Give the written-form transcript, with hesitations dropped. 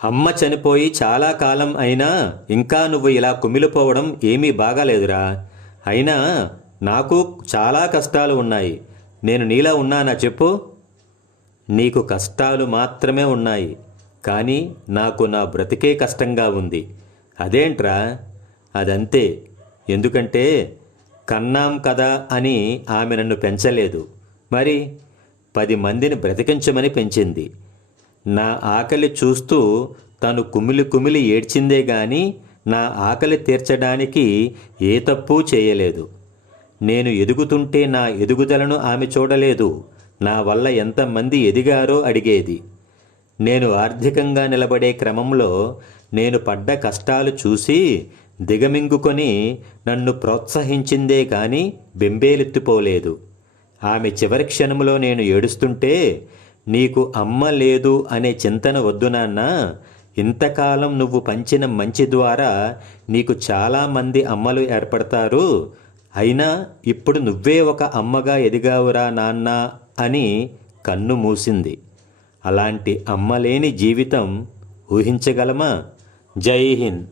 అమ్మ చనిపోయి చాలా కాలం అయినా ఇంకా నువ్వు ఇలా కుమిలిపోవడం ఏమీ బాగాలేదురా. అయినా నాకు చాలా కష్టాలు ఉన్నాయి. నేను నీలా ఉన్నానా చెప్పు? నీకు కష్టాలు మాత్రమే ఉన్నాయి, కానీ నాకు నా బ్రతికే కష్టంగా ఉంది. అదేంట్రా? అదంతే. ఎందుకంటే కన్నాం కదా అని ఆమె నన్ను పెంచలేదు, మరి 10 మందిని బ్రతికించమని పెంచింది. నా ఆకలి చూస్తూ తను కుమిలి కుమిలి ఏడ్చిందే గాని నా ఆకలి తీర్చడానికి ఏ తప్పు చేయలేదు. నేను ఎదుగుతుంటే నా ఎదుగుదలను ఆమె చూడలేదు. నా వల్ల ఎంతమంది ఎదిగారో అడిగేది. నేను ఆర్థికంగా నిలబడే క్రమంలో నేను పడ్డ కష్టాలు చూసి దిగమింగుకొని నన్ను ప్రోత్సహించిందే కానీ బెంబేలెత్తిపోలేదు. ఆమె చివరి క్షణంలో నేను ఏడుస్తుంటే, నీకు అమ్మ లేదు అనే చింతన వద్దు నాన్న, ఇంతకాలం నువ్వు పంచిన మంచి ద్వారా నీకు చాలామంది అమ్మలు ఏర్పడతారు, అయినా ఇప్పుడు నువ్వే ఒక అమ్మగా ఎదిగావురా నాన్న అని కన్ను మూసింది. అలాంటి అమ్మలేని జీవితం ఊహించగలమా? జై హింద్.